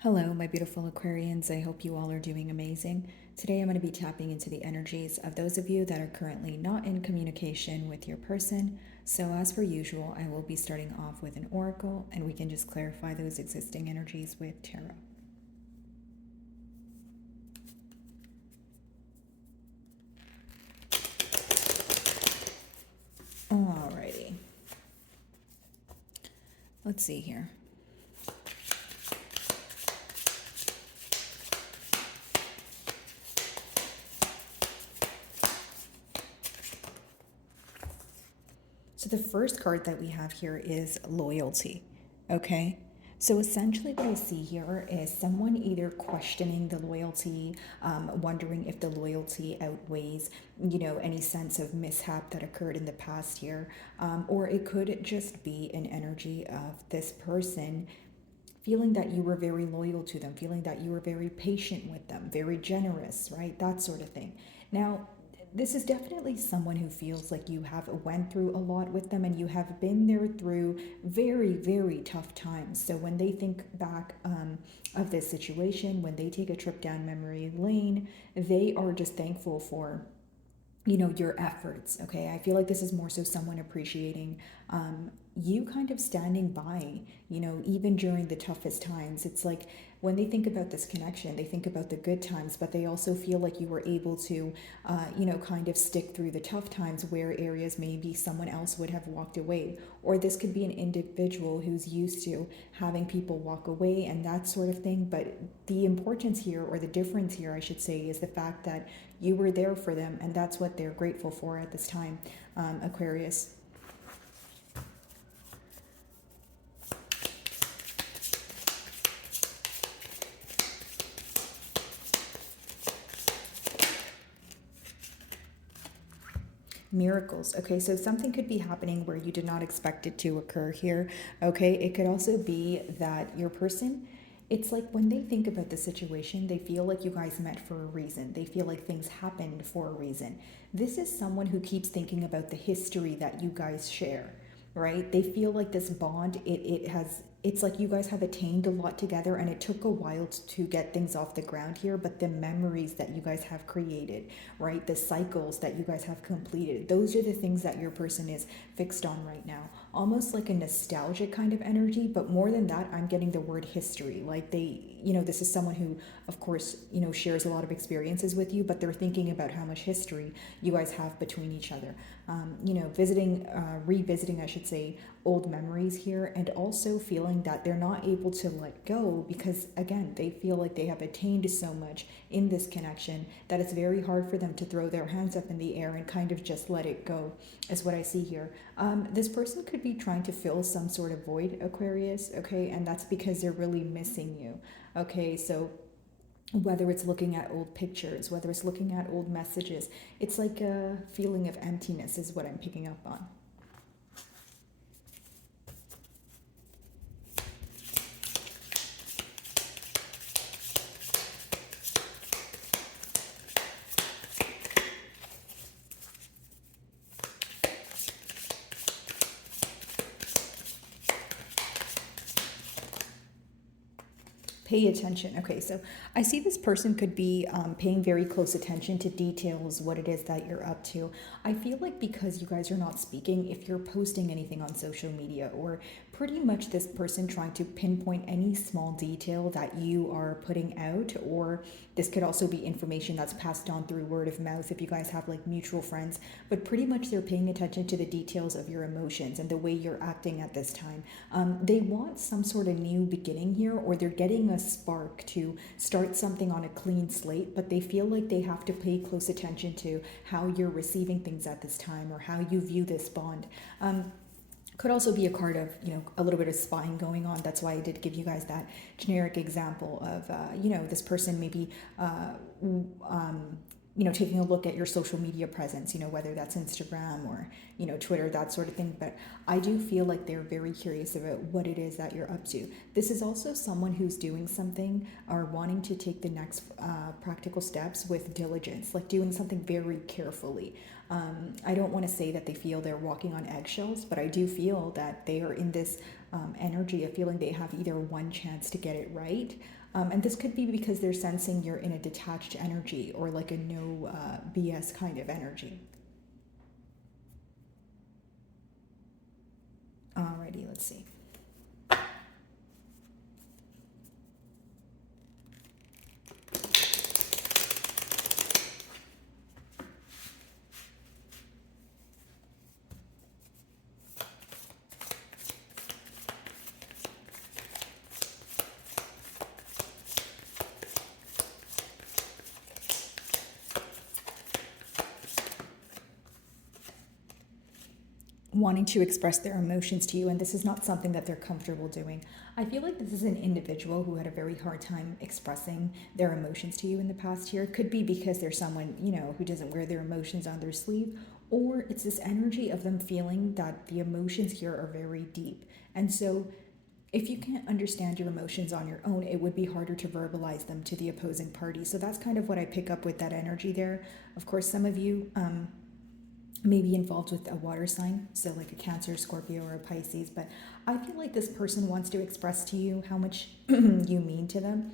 Hello, my beautiful Aquarians. I hope you all are doing amazing. Today, I'm going to be tapping into the energies of those of you that are currently not in communication with your person. So, as per usual, I will be starting off with an oracle, and we can just clarify those existing energies with tarot. Alrighty, let's see here. So, the first card that we have here is loyalty. Okay. So essentially, what I see here is someone either questioning the loyalty, wondering if the loyalty outweighs, any sense of mishap that occurred in the past year, or it could just be an energy of this person feeling that you were very loyal to them, feeling that you were very patient with them, very generous, right? That sort of thing. Now, this is definitely someone who feels like you have went through a lot with them and you have been there through very, very tough times. So when they think back of this situation, when they take a trip down memory lane, they are just thankful for your efforts. Okay, I feel like this is more so someone appreciating you kind of standing by, even during the toughest times. It's like when they think about this connection, they think about the good times, but they also feel like you were able to kind of stick through the tough times where areas maybe someone else would have walked away. Or this could be an individual who's used to having people walk away and that sort of thing. But the importance here, or the difference here I should say, is the fact that you were there for them, and that's what they're grateful for at this time, Aquarius. Miracles. Okay, so something could be happening where you did not expect it to occur here. Okay, it could also be that your person, it's like when they think about the situation, they feel like you guys met for a reason. They feel like things happened for a reason. This is someone who keeps thinking about the history that you guys share, right? They feel like this bond, it's like you guys have attained a lot together and it took a while to get things off the ground here, but the memories that you guys have created, right? The cycles that you guys have completed, those are the things that your person is fixed on right now. Almost like a nostalgic kind of energy, but more than that, I'm getting the word history. Like this is someone who, of course, shares a lot of experiences with you, but they're thinking about how much history you guys have between each other. Revisiting, I should say, old memories here, and also feeling that they're not able to let go because, again, they feel like they have attained so much in this connection that it's very hard for them to throw their hands up in the air and kind of just let it go, is what I see here. This person could be trying to fill some sort of void, Aquarius, okay, and that's because they're really missing you, okay, so whether it's looking at old pictures, whether it's looking at old messages, it's like a feeling of emptiness, is what I'm picking up on. Pay attention. Okay, so I see this person could be paying very close attention to details, what it is that you're up to. I feel like because you guys are not speaking, if you're posting anything on social media, or pretty much this person trying to pinpoint any small detail that you are putting out, or this could also be information that's passed on through word of mouth if you guys have like mutual friends, but pretty much they're paying attention to the details of your emotions and the way you're acting at this time. They want some sort of new beginning here, or they're getting a spark to start something on a clean slate, but they feel like they have to pay close attention to how you're receiving things at this time or how you view this bond. Could also be a card of a little bit of spying going on. That's why I did give you guys that generic example of this person maybe taking a look at your social media presence, whether that's Instagram or, Twitter, that sort of thing. But I do feel like they're very curious about what it is that you're up to. This is also someone who's doing something or wanting to take the next practical steps with diligence, like doing something very carefully. I don't want to say that they feel they're walking on eggshells, but I do feel that they are in this energy of feeling they have either one chance to get it right. And this could be because they're sensing you're in a detached energy or like a no BS kind of energy. Alrighty, let's see. Wanting to express their emotions to you, and this is not something that they're comfortable doing. I feel like this is an individual who had a very hard time expressing their emotions to you in the past year. It could be because they're someone, who doesn't wear their emotions on their sleeve, or it's this energy of them feeling that the emotions here are very deep. And so if you can't understand your emotions on your own, it would be harder to verbalize them to the opposing party. So that's kind of what I pick up with that energy there. Of course, some of you may be involved with a water sign, so like a Cancer, Scorpio, or a Pisces, but I feel like this person wants to express to you how much you mean to them,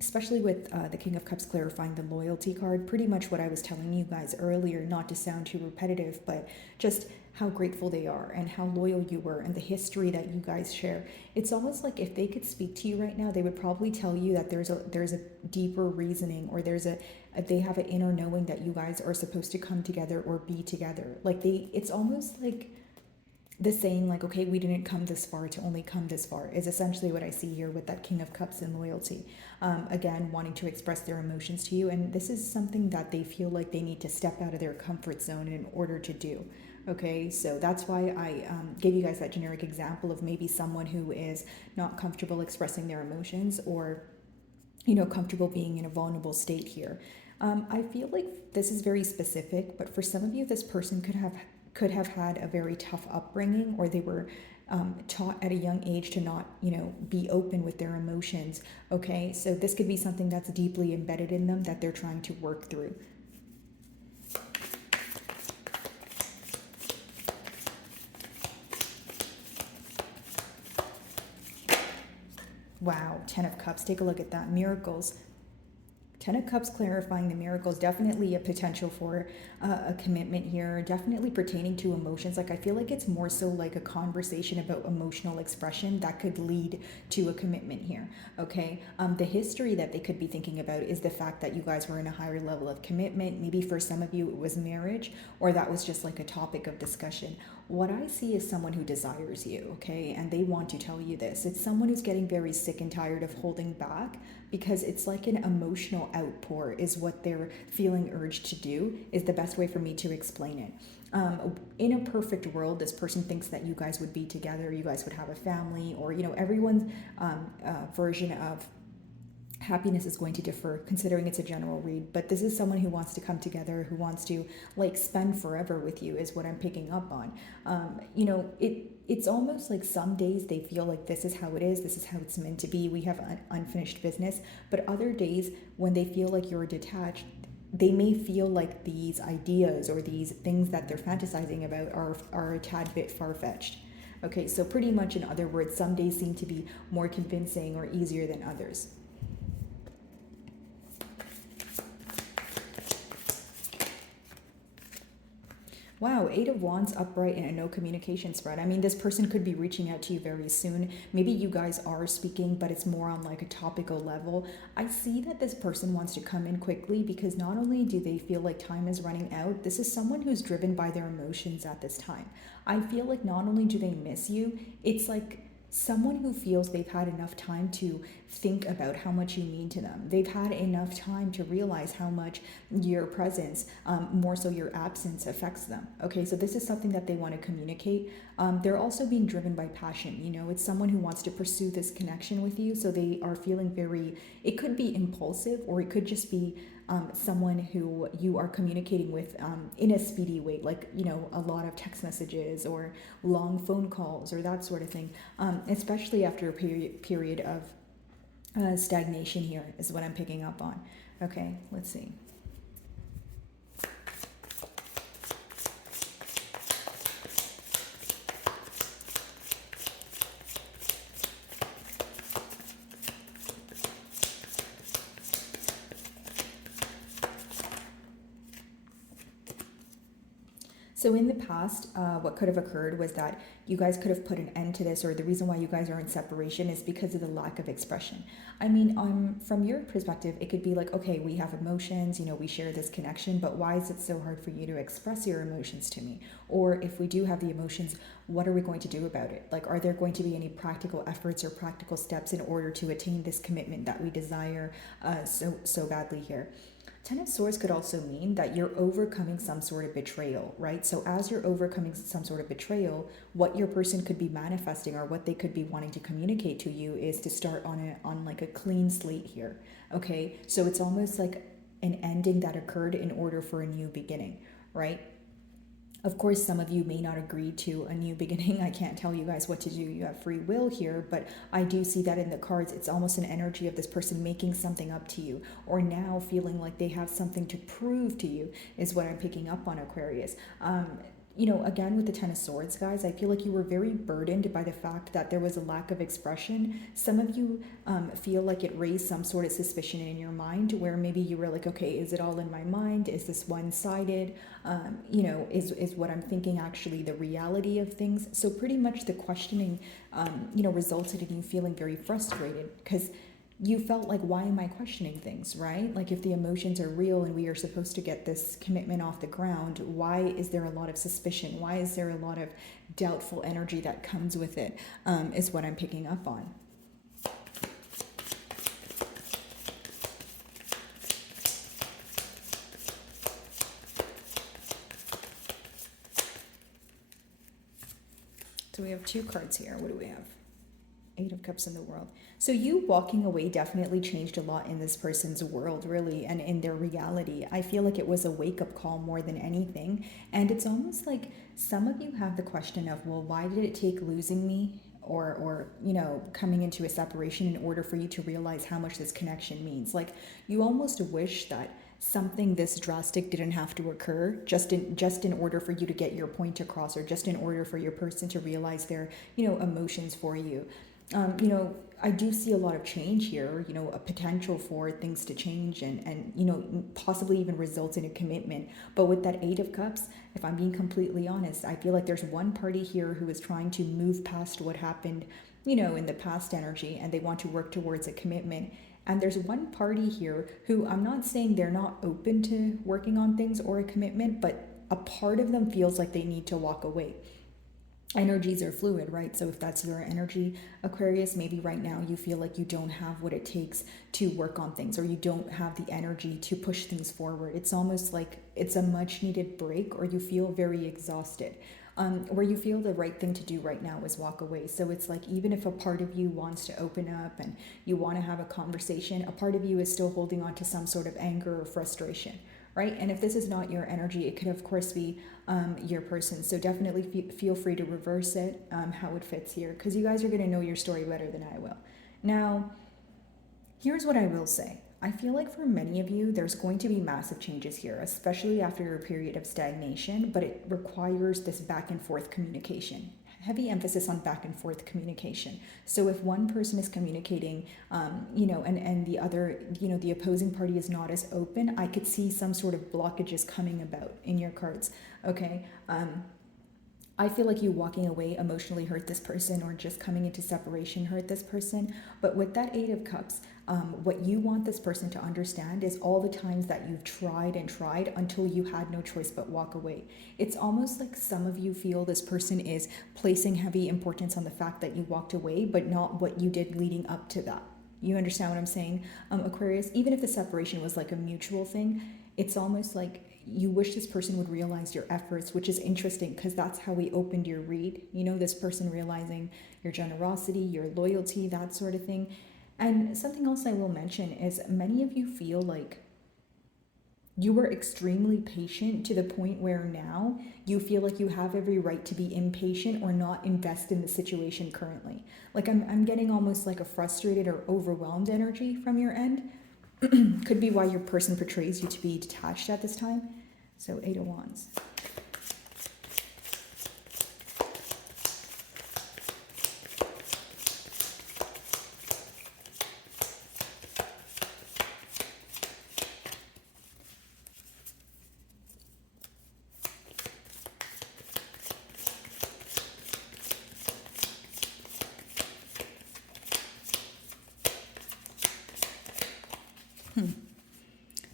especially with the King of Cups clarifying the loyalty card. Pretty much what I was telling you guys earlier, not to sound too repetitive, but just how grateful they are and how loyal you were and the history that you guys share. It's almost like if they could speak to you right now, they would probably tell you that there's a deeper reasoning, or they have an inner knowing that you guys are supposed to come together or be together. Like it's almost like the saying, like, okay, we didn't come this far to only come this far, is essentially what I see here with that King of Cups and loyalty. Again, wanting to express their emotions to you, and this is something that they feel like they need to step out of their comfort zone in order to do. Okay, so that's why I gave you guys that generic example of maybe someone who is not comfortable expressing their emotions, or comfortable being in a vulnerable state here. I feel like this is very specific, but for some of you, this person could have had a very tough upbringing, or they were taught at a young age to not, be open with their emotions. Okay, so this could be something that's deeply embedded in them that they're trying to work through. Wow, 10 of Cups, take a look at that. Miracles. 10 of Cups clarifying the miracles, definitely a potential for a commitment here, definitely pertaining to emotions. Like I feel like it's more so like a conversation about emotional expression that could lead to a commitment here, okay? The history that they could be thinking about is the fact that you guys were in a higher level of commitment. Maybe for some of you it was marriage, or that was just like a topic of discussion. What I see is someone who desires you, okay? And they want to tell you this. It's someone who's getting very sick and tired of holding back, because it's like an emotional outpour is what they're feeling urged to do, is the best way for me to explain it. In a perfect world, this person thinks that you guys would be together, you guys would have a family, or, everyone's version of happiness is going to differ considering it's a general read, but this is someone who wants to come together, who wants to like spend forever with you, is what I'm picking up on. It's almost like some days they feel like this is how it is, this is how it's meant to be, we have unfinished business, but other days when they feel like you're detached, they may feel like these ideas or these things that they're fantasizing about are a tad bit far-fetched. Okay, so pretty much in other words, some days seem to be more convincing or easier than others. Wow, 8 of Wands upright and a no communication spread. I mean, this person could be reaching out to you very soon. Maybe you guys are speaking, but it's more on like a topical level. I see that this person wants to come in quickly because not only do they feel like time is running out, this is someone who's driven by their emotions at this time. I feel like not only do they miss you, it's like someone who feels they've had enough time to think about how much you mean to them. They've had enough time to realize how much your presence, more so your absence, affects them. Okay, so this is something that they want to communicate. They're also being driven by passion. It's someone who wants to pursue this connection with you. So they are feeling it could be impulsive, or it could just be someone who you are communicating with in a speedy way, like, a lot of text messages or long phone calls or that sort of thing, especially after a period of stagnation here is what I'm picking up on. Okay, let's see. So in the past, what could have occurred was that you guys could have put an end to this, or the reason why you guys are in separation is because of the lack of expression. I mean, from your perspective, it could be like, okay, we have emotions, we share this connection, but why is it so hard for you to express your emotions to me? Or if we do have the emotions, what are we going to do about it? Like, are there going to be any practical efforts or practical steps in order to attain this commitment that we desire so badly here? Ten of Swords could also mean that you're overcoming some sort of betrayal, right? So as you're overcoming some sort of betrayal, what your person could be manifesting or what they could be wanting to communicate to you is to start on like a clean slate here. Okay? So it's almost like an ending that occurred in order for a new beginning, right? Of course, some of you may not agree to a new beginning. I can't tell you guys what to do. You have free will here, but I do see that in the cards. It's almost an energy of this person making something up to you, or now feeling like they have something to prove to you, is what I'm picking up on, Aquarius. Again, with the Ten of Swords, guys, I feel like you were very burdened by the fact that there was a lack of expression. Some of you feel like it raised some sort of suspicion in your mind where maybe you were like, okay, is it all in my mind? Is this one-sided? Is what I'm thinking actually the reality of things? So pretty much the questioning, resulted in you feeling very frustrated because you felt like, why am I questioning things, right? Like, if the emotions are real and we are supposed to get this commitment off the ground, why is there a lot of suspicion? Why is there a lot of doubtful energy that comes with it, is what I'm picking up on. So we have two cards here. What do we have? Eight of Cups in the world. So you walking away definitely changed a lot in this person's world, really, and in their reality. I feel like it was a wake-up call more than anything. And it's almost like some of you have the question of, well, why did it take losing me or coming into a separation in order for you to realize how much this connection means? Like, you almost wish that something this drastic didn't have to occur just in order for you to get your point across, or just in order for your person to realize their emotions for you. I do see a lot of change here, a potential for things to change and possibly even result in a commitment. But with that Eight of Cups, if I'm being completely honest, I feel like there's one party here who is trying to move past what happened, in the past energy, and they want to work towards a commitment. And there's one party here who, I'm not saying they're not open to working on things or a commitment, but a part of them feels like they need to walk away. Energies are fluid, right? So if that's your energy, Aquarius, maybe right now you feel like you don't have what it takes to work on things, or you don't have the energy to push things forward. It's almost like it's a much needed break, or you feel very exhausted. Where you feel the right thing to do right now is walk away. So it's like, even if a part of you wants to open up and you want to have a conversation, a part of you is still holding on to some sort of anger or frustration, right? And if this is not your energy, it could of course be your person. So definitely feel free to reverse it, how it fits here, because you guys are going to know your story better than I will. Now, here's what I will say. I feel like for many of you, there's going to be massive changes here, especially after a period of stagnation, but it requires this back and forth communication. Heavy emphasis on back and forth communication. So if one person is communicating, and the other, the opposing party is not as open, I could see some sort of blockages coming about in your cards, okay? I feel like you walking away emotionally hurt this person, or just coming into separation hurt this person. But with that Eight of Cups, what you want this person to understand is all the times that you've tried and tried until you had no choice but walk away. It's almost like some of you feel this person is placing heavy importance on the fact that you walked away, but not what you did leading up to that. You understand what I'm saying, Aquarius? Even if the separation was like a mutual thing, it's almost like you wish this person would realize your efforts, which is interesting because that's how we opened your read. This person realizing your generosity, your loyalty, that sort of thing. And something else I will mention is many of you feel like you were extremely patient to the point where now you feel like you have every right to be impatient or not invest in the situation currently. Like I'm getting almost like a frustrated or overwhelmed energy from your end. Could be why your person portrays you to be detached at this time. So Eight of Wands.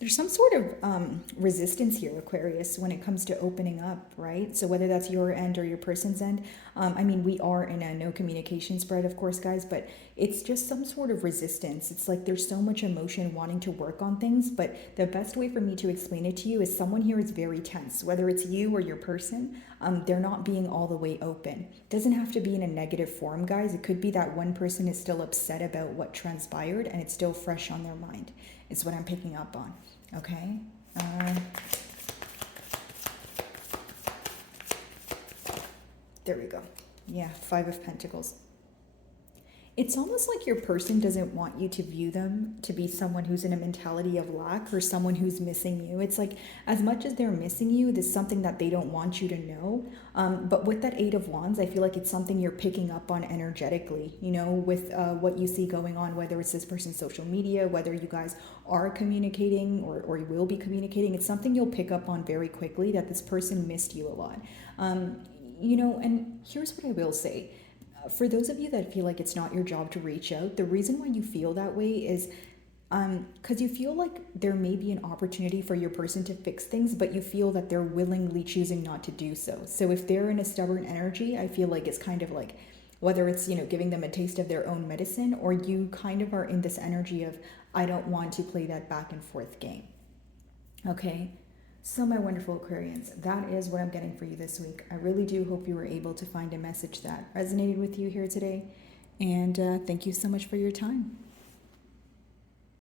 There's some sort of resistance here, Aquarius, when it comes to opening up, right? So whether that's your end or your person's end, I mean, we are in a no communication spread, of course, guys, but it's just some sort of resistance. It's like there's so much emotion wanting to work on things, but the best way for me to explain it to you is someone here is very tense, whether it's you or your person. They're not being all the way open. It doesn't have to be in a negative form, guys. It could be that one person is still upset about what transpired and it's still fresh on their mind. Is what I'm picking up on. Okay. There we go. Yeah, Five of Pentacles. It's almost like your person doesn't want you to view them to be someone who's in a mentality of lack or someone who's missing you. It's like as much as they're missing you, there's something that they don't want you to know. But with that Eight of Wands, I feel like it's something you're picking up on energetically, you know, with what you see going on, whether it's this person's social media, whether you guys are communicating or you will be communicating. It's something you'll pick up on very quickly that this person missed you a lot. You know, and here's what I will say. For those of you that feel like it's not your job to reach out, the reason why you feel that way is because you feel like there may be an opportunity for your person to fix things, but you feel that they're willingly choosing not to do so. So if they're in a stubborn energy, I feel like it's kind of like whether it's, you know, giving them a taste of their own medicine, or you kind of are in this energy of, I don't want to play that back and forth game. Okay. So my wonderful Aquarians, that is what I'm getting for you this week. I really do hope you were able to find a message that resonated with you here today. And thank you so much for your time.